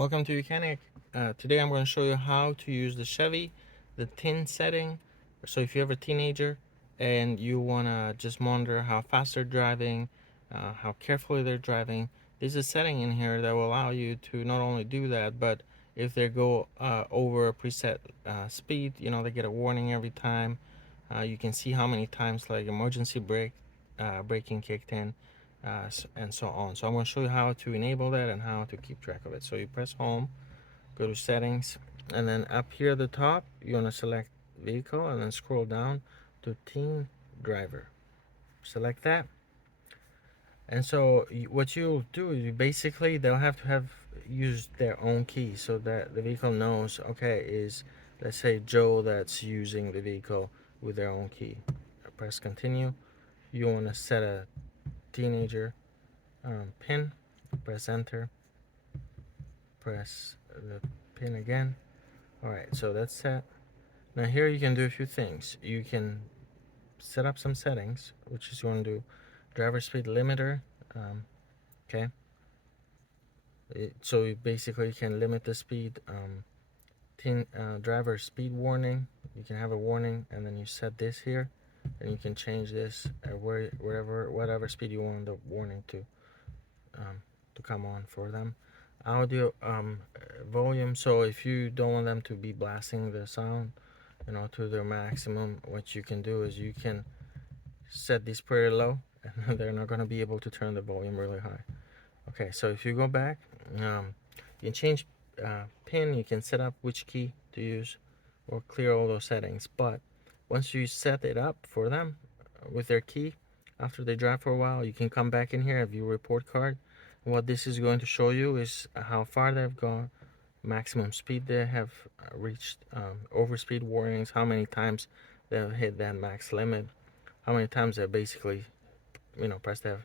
Welcome to Mechanic. Today I'm going to show you how to use the Chevy, the tin setting. So if you have a teenager and you want to just monitor how fast they're driving, how carefully they're driving, there's a setting in here that will allow you to not only do that, but if they go over a preset speed, they get a warning every time. You can see how many times like emergency braking kicked in, and so on. So I'm going to show you how to enable that and how to keep track of it. So you press home, go to settings, and then up here at the top you want to select vehicle and then scroll down to teen driver. Select that, and so what you'll do is they'll have to have used their own key so that the vehicle knows, okay, is, let's say, Joe that's using the vehicle with their own key. Press continue. You want to set a teenager pin, press enter, press the pin again. Alright, so that's set. Now here you can do a few things. You can set up some settings, which is you want to do driver speed limiter. Okay, so you basically can limit the speed. Driver speed warning, you can have a warning, and then you set this here, and you can change this at whatever speed you want the warning to come on for them. Audio volume, so if you don't want them to be blasting the sound to their maximum, what you can do is you can set these pretty low and they're not going to be able to turn the volume really high. Okay, so if you go back, you can change pin, you can set up which key to use or clear all those settings. But once you set it up for them with their key, after they drive for a while, you can come back in here, view report card. What this is going to show you is how far they've gone, maximum speed they have reached, overspeed warnings, how many times they've hit that max limit, how many times they basically pressed the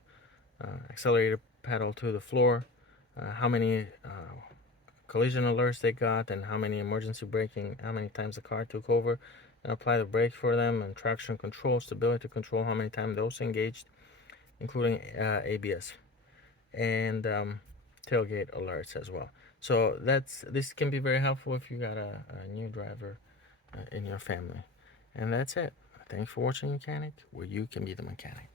accelerator pedal to the floor, how many collision alerts they got, and how many emergency braking, how many times the car took over and apply the brake for them, and traction control, stability control, how many times those engaged, including ABS and tailgate alerts as well. So this can be very helpful if you got a new driver in your family. And that's it. Thanks for watching Mechanic, where you can be the mechanic.